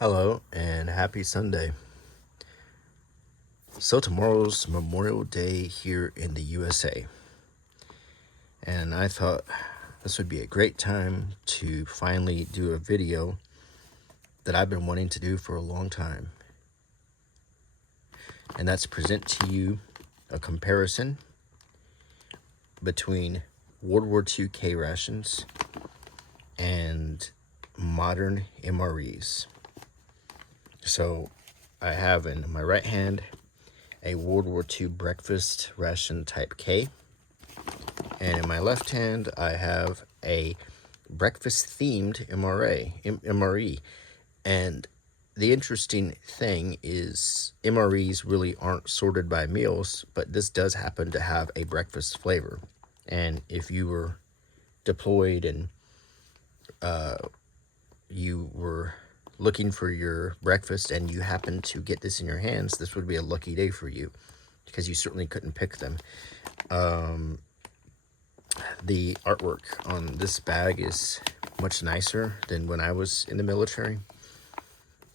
Hello and happy Sunday. So tomorrow's Memorial Day here in the USA. And I thought this would be a great time to finally do a video that I've been wanting to do for a long time. And that's present to you a comparison between World War II K-rations and modern MREs. So I have in my right hand a World War II breakfast ration type K, and in my left hand I have a breakfast themed MRE. And the interesting thing is MREs really aren't sorted by meals, but this does happen to have a breakfast flavor. And if you were deployed and you were looking for your breakfast and you happen to get this in your hands, this would be a lucky day for you because you certainly couldn't pick them. The artwork on this bag is much nicer than when I was in the military.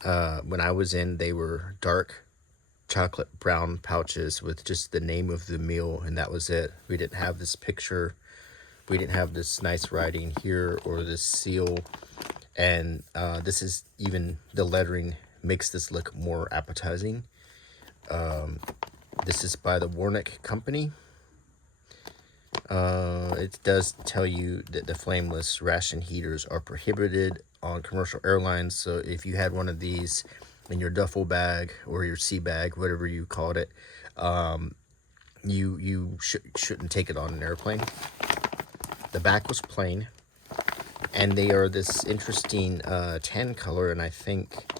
When I was in, they were dark chocolate brown pouches with just the name of the meal, and that was it. We didn't have this picture. We didn't have this nice writing here or this seal. And this is even the lettering makes this look more appetizing. This is by the Warnick Company. It does tell you that the flameless ration heaters are prohibited on commercial airlines. So if you had one of these in your duffel bag or your sea bag, whatever you called it, you shouldn't take it on an airplane. The back was plain, and they are this interesting tan color, and I think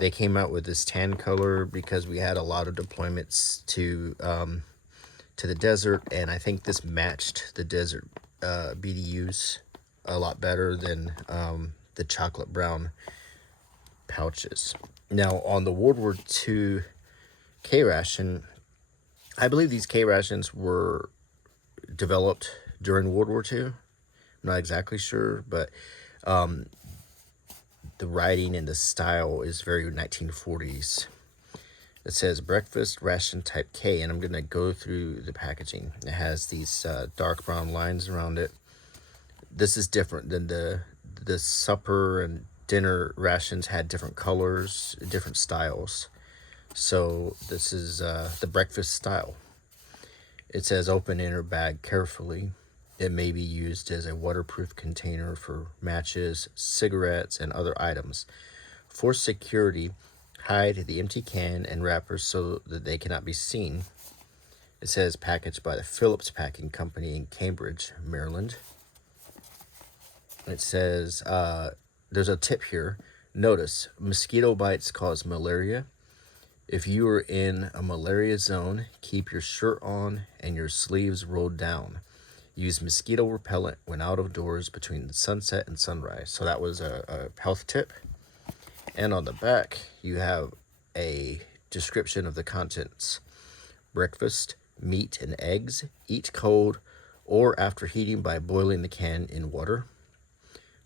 they came out with this tan color because we had a lot of deployments to the desert, and I think this matched the desert BDUs a lot better than the chocolate brown pouches. Now, on the World War II K-ration, I believe these K-rations were developed during World War II. I'm not exactly sure, but the writing and the style is very 1940s. It says breakfast ration type K, and I'm going to go through the packaging. It has these dark brown lines around it. This is different than the supper and dinner rations had different colors, different styles. So this is the breakfast style. It says open inner bag carefully. It may be used as a waterproof container for matches, cigarettes, and other items. For security, hide the empty can and wrappers so that they cannot be seen. It says packaged by the Phillips Packing Company in Cambridge, Maryland. It says there's a tip here. Notice, mosquito bites cause malaria. If you are in a malaria zone, keep your shirt on and your sleeves rolled down. Use mosquito repellent when out of doors between sunset and sunrise. So that was a health tip. And on the back, you have a description of the contents. Breakfast, meat and eggs. Eat cold or after heating by boiling the can in water.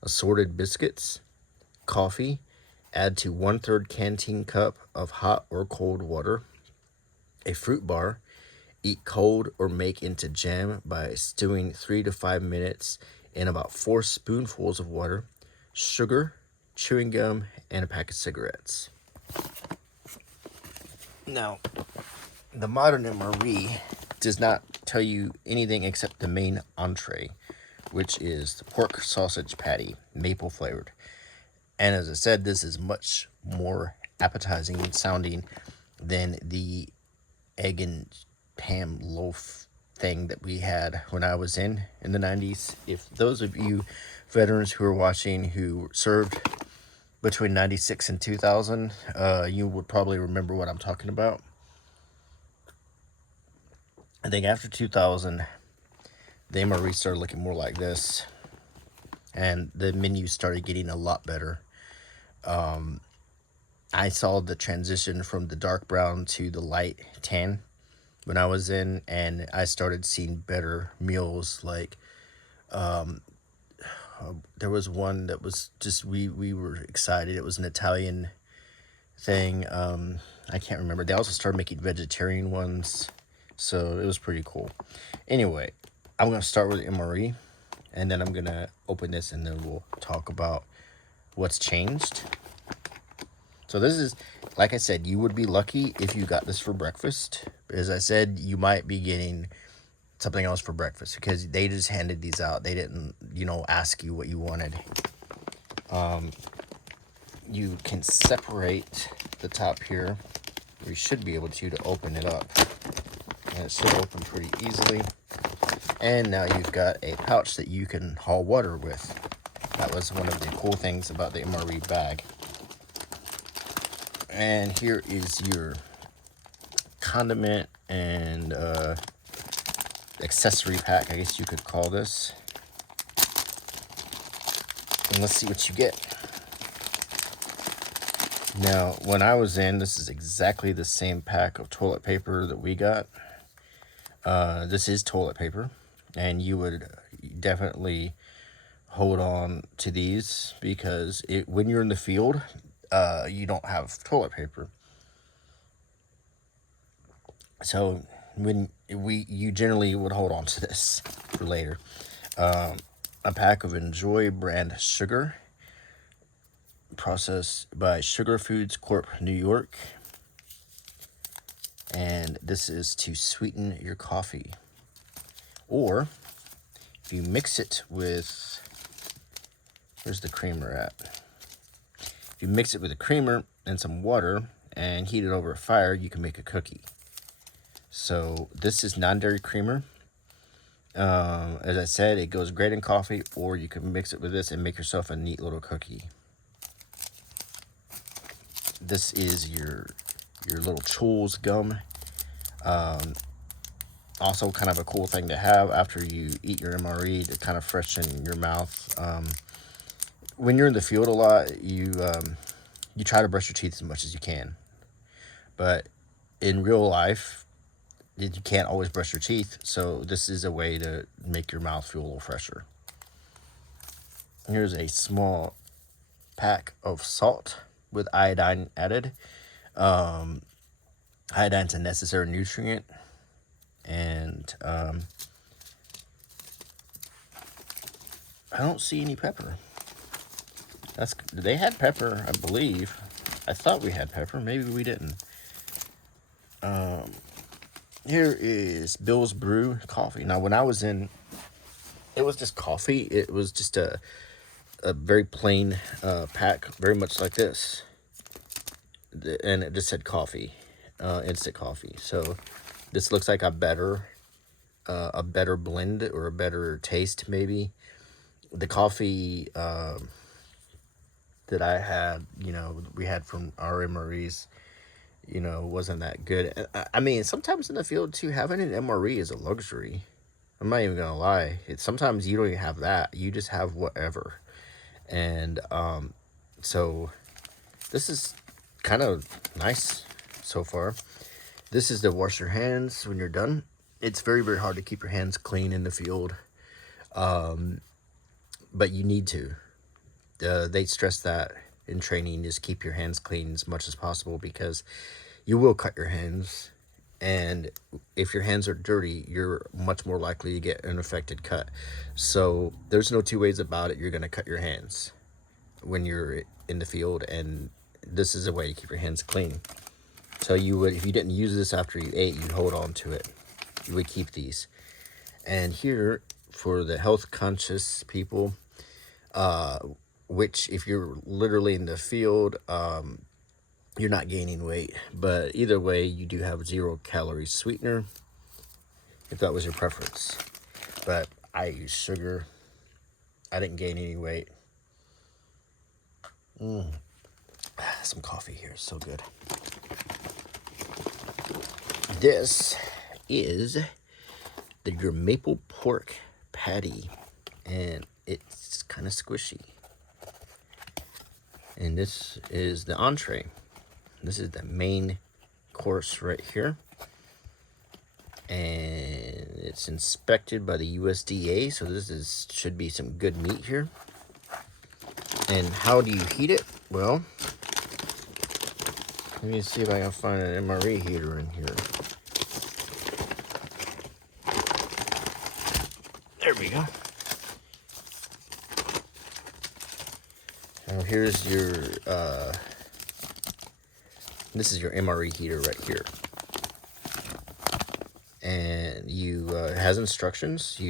Assorted biscuits. Coffee. Add to 1/3 canteen cup of hot or cold water. A fruit bar. Eat cold or make into jam by stewing 3 to 5 minutes in about 4 spoonfuls of water. Sugar, chewing gum, and a pack of cigarettes. Now, the modern MRE does not tell you anything except the main entree, which is the pork sausage patty, maple flavored. And as I said, this is much more appetizing sounding than the egg and ham loaf thing that we had when I was in the 90s. If those of you veterans who are watching who served between 96 and 2000, you would probably remember what I'm talking about. I think after 2000, the MRE started looking more like this, and the menu started getting a lot better. I saw the transition from the dark brown to the light tan when I was in, and I started seeing better meals. Like there was one that was just we were excited. It was an Italian thing. I can't remember. They also started making vegetarian ones, so it was pretty cool. Anyway, I'm gonna start with MRE, and then I'm gonna open this, and then we'll talk about what's changed. So this is, like I said, you would be lucky if you got this for breakfast. As I said, you might be getting something else for breakfast because they just handed these out. They didn't, ask you what you wanted. You can separate the top here. You should be able to open it up. And it should open pretty easily. And now you've got a pouch that you can haul water with. That was one of the cool things about the MRE bag. And here is your condiment and accessory pack, I guess you could call this. And let's see what you get. Now, when I was in, this is exactly the same pack of toilet paper that we got. This is toilet paper, and you would definitely hold on to these because when you're in the field, you don't have toilet paper. So you generally would hold on to this for later. A pack of Enjoy brand sugar, processed by Sugar Foods Corp. New York. And this is to sweeten your coffee. Or if you mix it with, where's the creamer at? If you mix it with a creamer and some water and heat it over a fire, you can make a cookie. So this is non-dairy creamer. As I said, it goes great in coffee, or you can mix it with this and make yourself a neat little cookie. This is your little Chewels gum. Also kind of a cool thing to have after you eat your MRE to kind of freshen your mouth. When you're in the field a lot, you try to brush your teeth as much as you can. But in real life, you can't always brush your teeth, so this is a way to make your mouth feel a little fresher. Here's a small pack of salt with iodine added. Iodine's a necessary nutrient, and I don't see any pepper. They had pepper, I believe. I thought we had pepper. Maybe we didn't. Here is Bill's Brew coffee. Now, when I was in, it was just coffee. It was just a very plain pack, very much like this. And it just said coffee, instant coffee. So this looks like a better blend or a better taste, maybe. The coffee that I had, we had from our MREs, wasn't that good. I mean, sometimes in the field too, having an MRE is a luxury. I'm not even gonna lie. Sometimes you don't even have that. You just have whatever. And so this is kind of nice so far. This is to wash your hands when you're done. It's very, very hard to keep your hands clean in the field. But you need to. They stress that in training, just keep your hands clean as much as possible because you will cut your hands. And if your hands are dirty, you're much more likely to get an infected cut. So there's no two ways about it. You're going to cut your hands when you're in the field. And this is a way to keep your hands clean. So you would, if you didn't use this after you ate, you'd hold on to it. You would keep these. And here, for the health conscious people, which if you're literally in the field, you're not gaining weight. But either way, you do have 0 calorie sweetener, if that was your preference. But I use sugar. I didn't gain any weight. Some coffee here is so good. This is your maple pork patty, and it's kind of squishy. And this is the entree. This is the main course right here. And it's inspected by the USDA, so this should be some good meat here. And how do you heat it? Well, Let me see if I can find an MRE heater in here. There we go. Now here's your, this is your MRE heater right here. And it has instructions.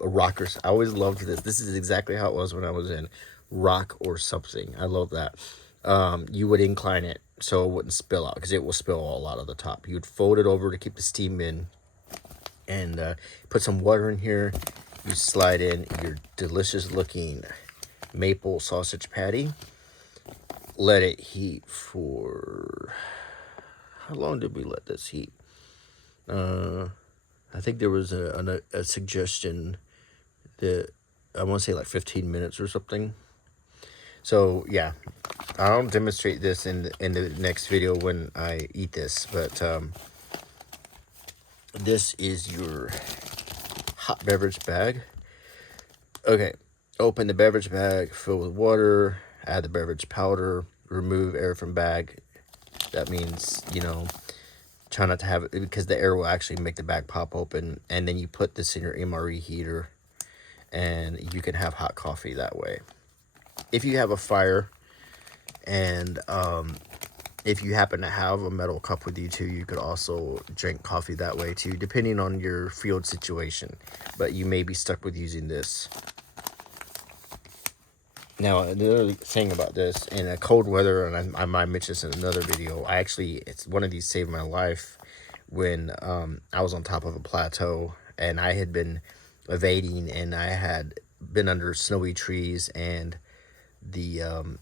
Rockers. I always loved this. This is exactly how it was when I was in rock or something. I love that. You would incline it so it wouldn't spill out, because it will spill all out of the top. You would fold it over to keep the steam in, and put some water in here. You slide in your delicious looking maple sausage patty. Let it heat for, how long did we let this heat? I think there was a suggestion that I want to say like 15 minutes or something. So yeah, I'll demonstrate this in the next video when I eat this. But this is your hot beverage bag. Okay, open the beverage bag, fill with water, add the beverage powder, remove air from bag. That means, you know, try not to have it, because the air will actually make the bag pop open. And then you put this in your MRE heater, and you can have hot coffee that way. If you have a fire, and if you happen to have a metal cup with you too, you could also drink coffee that way too, depending on your field situation. But you may be stuck with using this. Now, another thing about this, in a cold weather, and I might mention this in another video, it's one of these saved my life when I was on top of a plateau, and I had been evading, and I had been under snowy trees, and during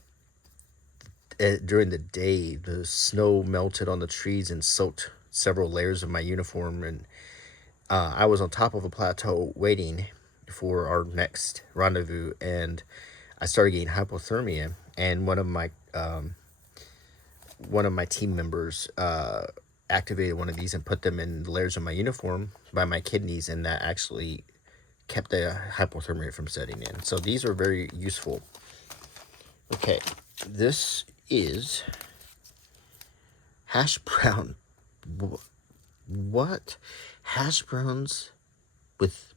the day, the snow melted on the trees and soaked several layers of my uniform, and I was on top of a plateau waiting for our next rendezvous, and I started getting hypothermia, and one of my team members activated one of these and put them in the layers of my uniform by my kidneys, and that actually kept the hypothermia from setting in. So these are very useful. Okay, this is hash brown. What? Hash browns with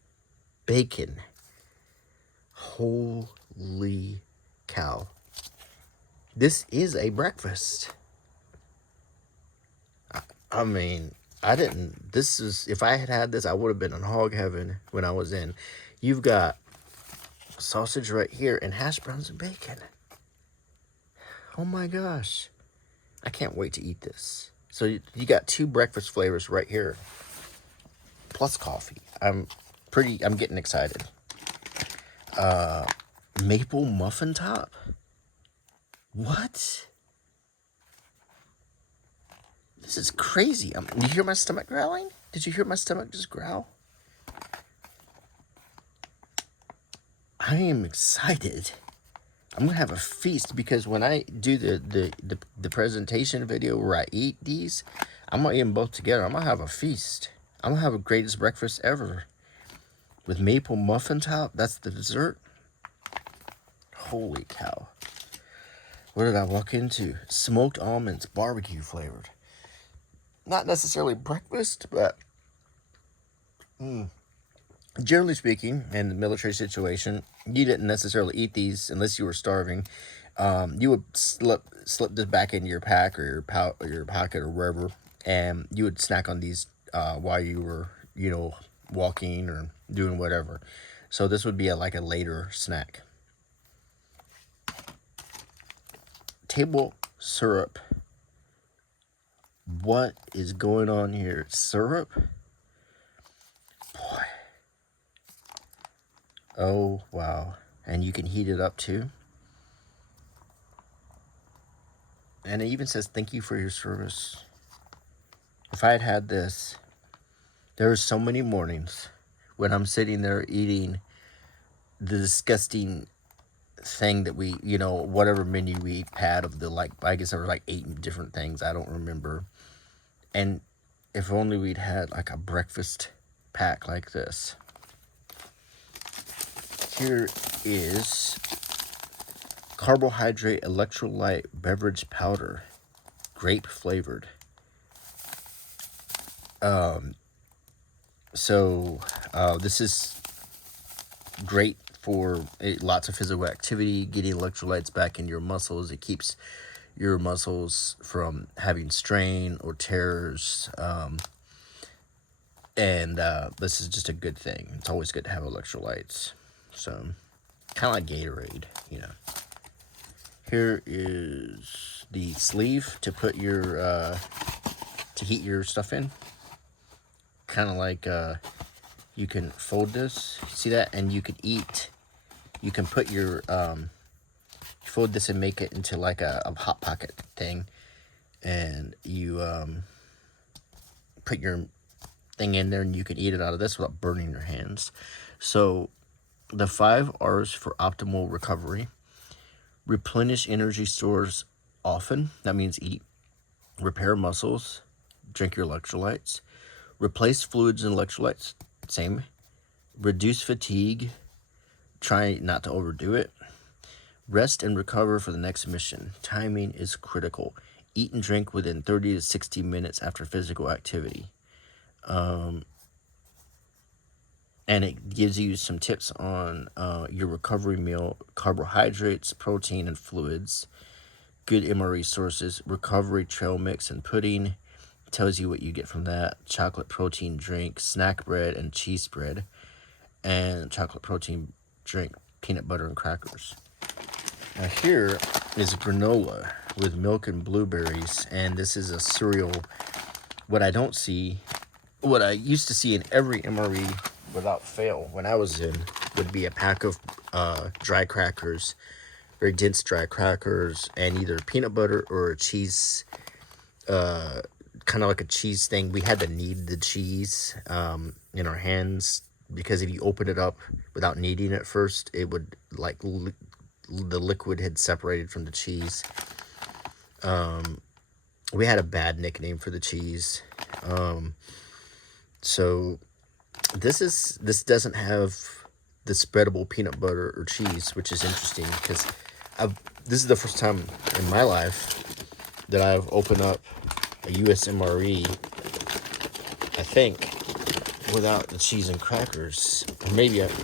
bacon. Holy cow. This is a breakfast. I mean, if I had this, I would have been in hog heaven when I was in. You've got sausage right here and hash browns and bacon. Oh my gosh. I can't wait to eat this. So you got 2 breakfast flavors right here, plus coffee. I'm getting excited. Maple muffin top? What? This is crazy. Did you hear my stomach growling? Did you hear my stomach just growl? I am excited. I'm gonna have a feast, because when I do the presentation video where I eat these, I'm gonna eat them both together. I'm gonna have a feast. I'm gonna have a greatest breakfast ever with maple muffin top. That's the dessert. Holy cow. What did I walk into? Smoked almonds, barbecue flavored. Not necessarily breakfast, but generally speaking, in the military situation, you didn't necessarily eat these unless you were starving. You would slip this back into your pack or your pocket or wherever, and you would snack on these while you were, walking or doing whatever. So this would be like a later snack. Table syrup. What is going on here? Syrup? Boy. Oh, wow. And you can heat it up too. And it even says, thank you for your service. If I had had this, there are so many mornings when I'm sitting there eating the disgusting thing that we, whatever menu we had of I guess there were 8 different things. I don't remember. And if only we'd had a breakfast pack like this. Here is carbohydrate electrolyte beverage powder. grape flavored. So this is great for lots of physical activity, getting electrolytes back in your muscles. It keeps your muscles from having strain or tears. And this is just a good thing. It's always good to have electrolytes. So, kind of like Gatorade, you know. Here is the sleeve to put your, to heat your stuff in. Kind of like, you can fold this, see that? And you can put your, fold this and make it into like a Hot Pocket thing. And you, put your thing in there and you can eat it out of this without burning your hands. So the 5 R's for optimal recovery: replenish energy stores often, that means eat; repair muscles, drink your electrolytes; replace fluids and electrolytes, same; reduce fatigue, try not to overdo it; rest and recover for the next mission. Timing is critical. Eat and drink within 30 to 60 minutes after physical activity. And it gives you some tips on your recovery meal: carbohydrates, protein, and fluids; good MRE sources, recovery trail mix and pudding, tells you what you get from that; chocolate protein drink, snack bread and cheese bread; and chocolate protein drink, peanut butter and crackers. Now here is granola with milk and blueberries, and this is a cereal. What I used to see in every MRE without fail when I was in would be a pack of dry crackers, very dense dry crackers, and either peanut butter or a cheese, kind of like a cheese thing. We had to knead the cheese in our hands, because if you open it up without kneading it first, it would like the liquid had separated from the cheese. We had a bad nickname for the cheese. So this doesn't have the spreadable peanut butter or cheese, which is interesting because this is the first time in my life that I've opened up a US MRE, I think, without the cheese and crackers.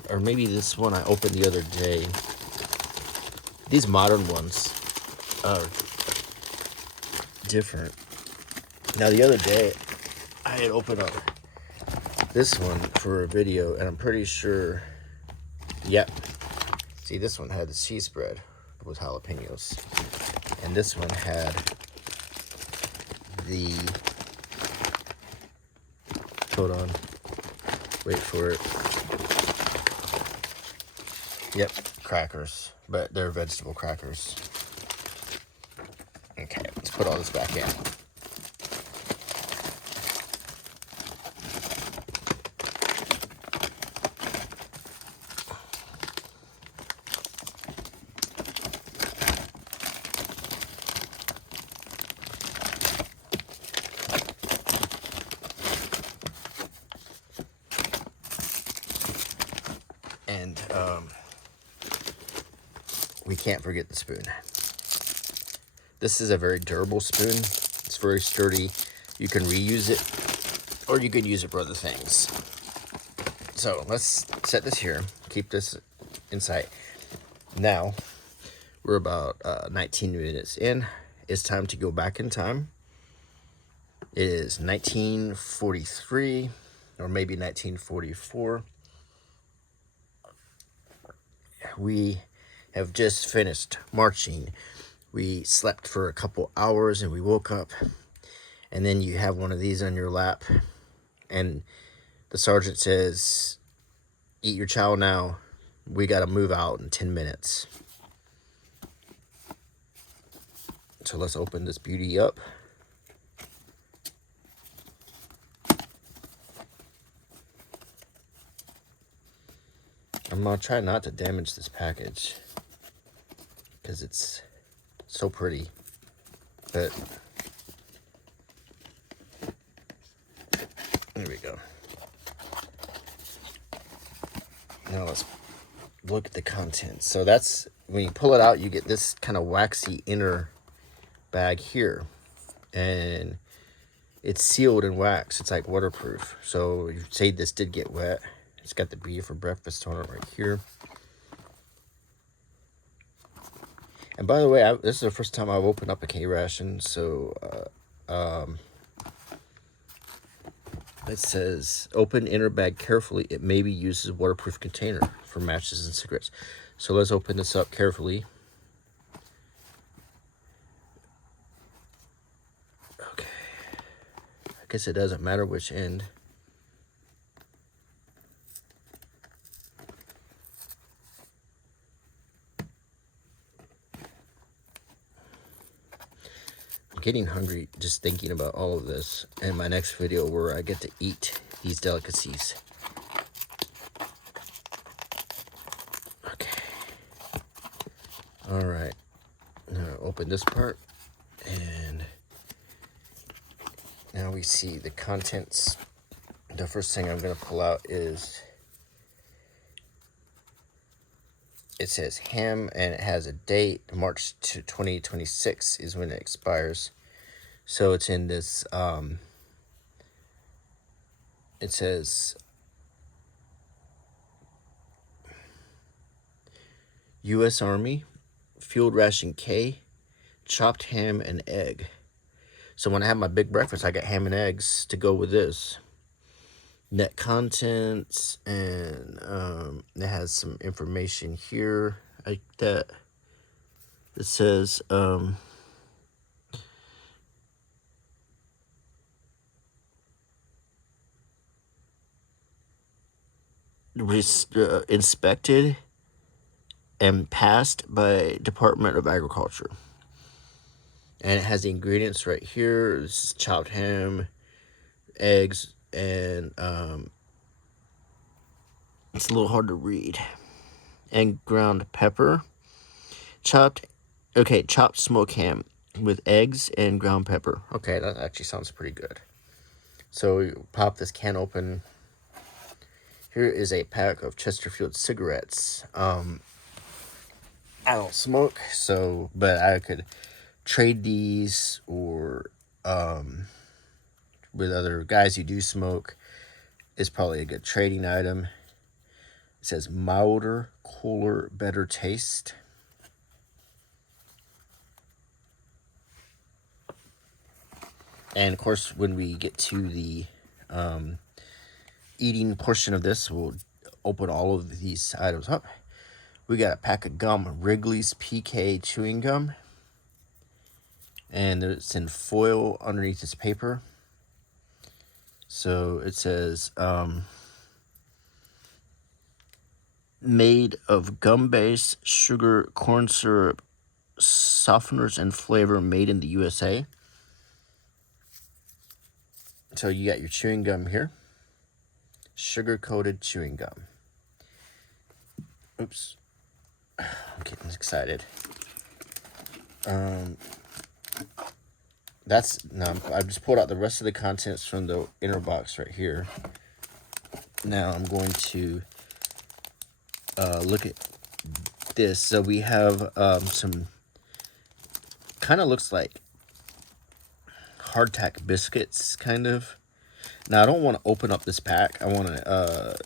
Or maybe this one I opened the other day. These modern ones are different. Now the other day I had opened up this one for a video, and I'm pretty sure, yep. See, this one had the cheese bread with jalapenos, and this one had the, hold on, wait for it. Yep, crackers, but they're vegetable crackers. Okay, let's put all this back in. And we can't forget the spoon. This is a very durable spoon. It's very sturdy. You can reuse it, or you could use it for other things. So let's set this here, keep this in sight. Now, we're about 19 minutes in. It's time to go back in time. It is 1943, or maybe 1944. We have just finished marching. We slept for a couple hours and we woke up, and then you have one of these on your lap, and the sergeant says, "Eat your chow now. We got to move out in 10 minutes. So let's open this beauty up. I'm going to try not to damage this package because it's so pretty. But there we go. Now let's look at the contents. So that's, when you pull it out, you get this kind of waxy inner bag here. and it's sealed in wax. It's like waterproof. So you say this did get wet. It's got the "Be for breakfast" on it right here. And by the way, this is the first time I've opened up a K-ration, so it says, open inner bag carefully. It may be used as a waterproof container for matches and cigarettes. So let's open this up carefully. Okay. I guess it doesn't matter which end. I'm getting hungry just thinking about all of this, and my next video where I get to eat these delicacies. Okay. All right. Now open this part, and now we see the contents. The first thing I'm going to pull out is, it says ham, and it has a date, March 2026 is when it expires. So it's in this, it says U.S. Army, Field Ration K, chopped ham and egg. So when I have my big breakfast, I got ham and eggs to go with this. Net contents, and it has some information here like that. It says inspected and passed by Department of Agriculture. And it has the ingredients right here. This is chopped ham, eggs, and it's a little hard to read. And ground pepper. Chopped smoked ham with eggs and ground pepper. Okay, that actually sounds pretty good. So you pop this can open. Here is a pack of Chesterfield cigarettes. I don't smoke, so, but I could trade these, or with other guys who do smoke. It's probably a good trading item. It says milder, cooler, better taste. And of course, when we get to the eating portion of this, we'll open all of these items up. We got a pack of gum, Wrigley's PK chewing gum, and it's in foil underneath this paper. So it says made of gum base, sugar, corn syrup, softeners, and flavor, made in the USA. So you got your chewing gum here, sugar-coated chewing gum. Oops, I'm getting excited. I've just pulled out the rest of the contents from the inner box right here. Now I'm going to look at this. So we have some, kind of looks like hardtack biscuits, kind of. Now I don't want to open up this pack. I want to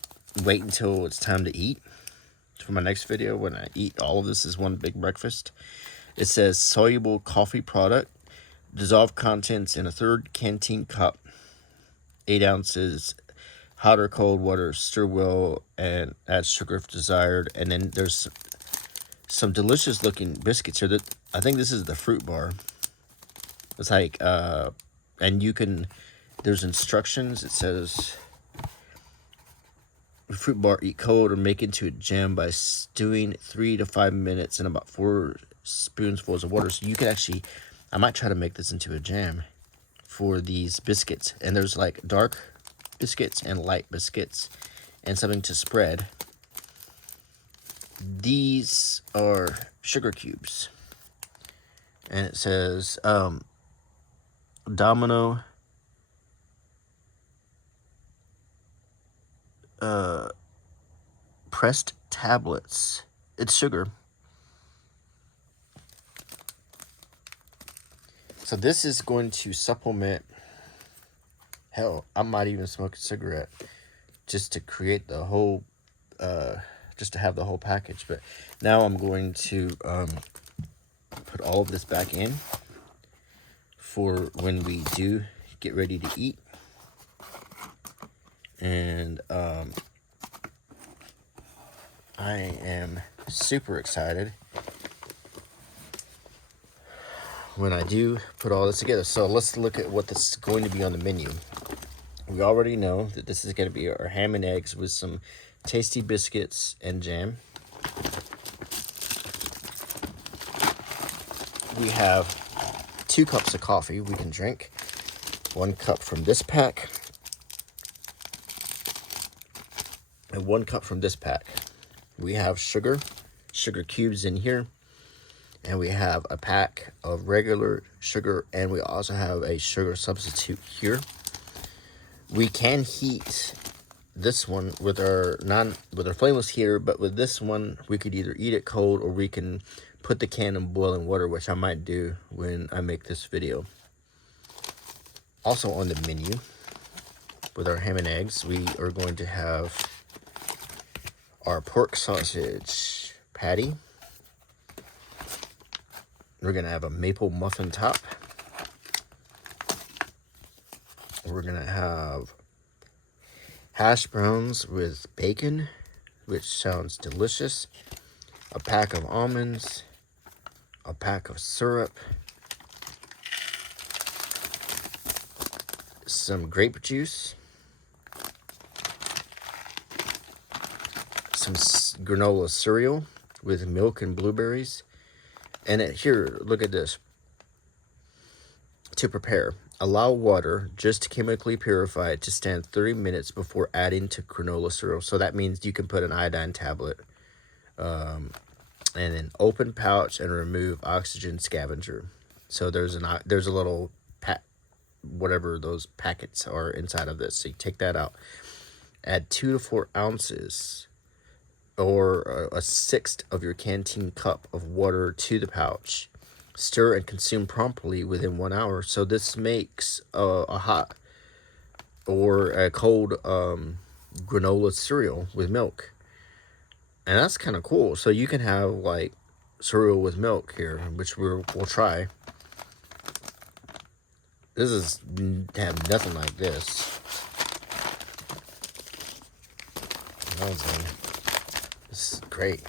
wait until it's time to eat for my next video, when I eat all of this as one big breakfast. It says soluble coffee product, dissolve contents in a third canteen cup, 8 ounces, hot or cold water, stir well, and add sugar if desired. And then there's some delicious looking biscuits here. That I think this is the fruit bar. It's like, and you can, there's instructions. It says, fruit bar, eat cold or make into a jam by stewing 3 to 5 minutes in about 4 spoonfuls of water. So you can actually, I might try to make this into a jam for these biscuits. And there's like dark biscuits and light biscuits and something to spread. These are sugar cubes. And it says Domino pressed tablets. It's sugar. So this is going to supplement, hell, I might even smoke a cigarette just to create the whole, just to have the whole package. But now I'm going to put all of this back in for when we do get ready to eat. And I am super excited when I do put all this together. So let's look at what this is going to be on the menu. We already know that this is going to be our ham and eggs with some tasty biscuits and jam. We have 2 cups of coffee we can drink. 1 cup from this pack. And 1 cup from this pack. We have sugar cubes in here. And we have a pack of regular sugar, and we also have a sugar substitute here. We can heat this one with our flameless heater, but with this one we could either eat it cold or we can put the can in boiling water, which I might do when I make this video. Also on the menu with our ham and eggs, we are going to have our pork sausage patty. We're going to have a maple muffin top. We're going to have hash browns with bacon, which sounds delicious. A pack of almonds. A pack of syrup. Some grape juice. Some granola cereal with milk and blueberries. And here, look at this. To prepare, allow water just chemically purified to stand 30 minutes before adding to granola cereal. So that means you can put an iodine tablet. And then open pouch and remove oxygen scavenger. So there's a little whatever those packets are inside of this. So you take that out. Add 2 to 4 ounces or a sixth of your canteen cup of water to the pouch. Stir and consume promptly within 1 hour. So this makes a hot or a cold granola cereal with milk. And that's kind of cool. So you can have like cereal with milk here, which we'll try. This is have nothing like this. Amazing. This is great.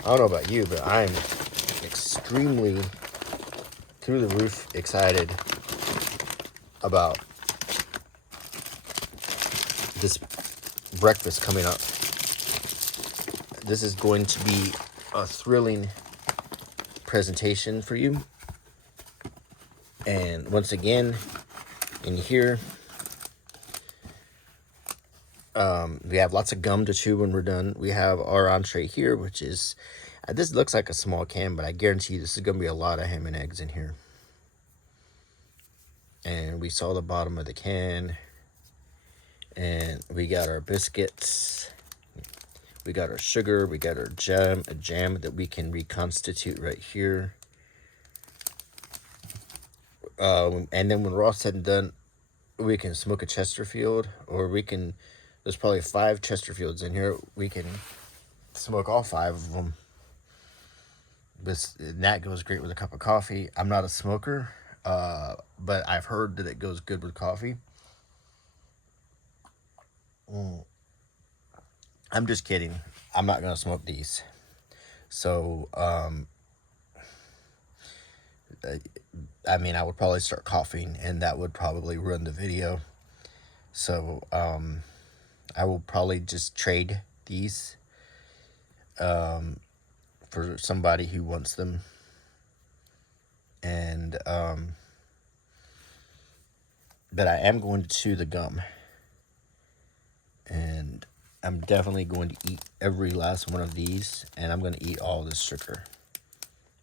I don't know about you, but I'm extremely through the roof excited about this breakfast coming up. This is going to be a thrilling presentation for you. And once again, in here, we have lots of gum to chew when we're done. We have our entree here, which is, this looks like a small can, but I guarantee you this is going to be a lot of ham and eggs in here. And we saw the bottom of the can. And we got our biscuits. We got our sugar. We got our jam, a jam that we can reconstitute right here. And then when we're all said and done, we can smoke a Chesterfield, or we can, there's probably 5 Chesterfields in here. We can smoke all 5 of them. And that goes great with a cup of coffee. I'm not a smoker, but I've heard that it goes good with coffee. I'm just kidding. I'm not going to smoke these. So, I mean, I would probably start coughing, and that would probably ruin the video. So, I will probably just trade these for somebody who wants them. And, but I am going to chew the gum. And I'm definitely going to eat every last one of these, and I'm going to eat all this sugar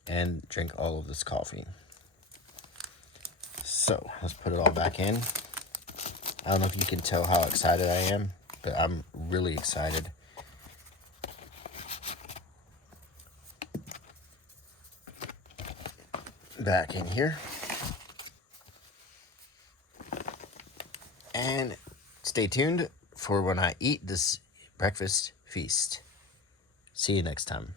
and drink all of this coffee. So let's put it all back in. I don't know if you can tell how excited I am, but I'm really excited. Back in here. And stay tuned for when I eat this breakfast feast. See you next time.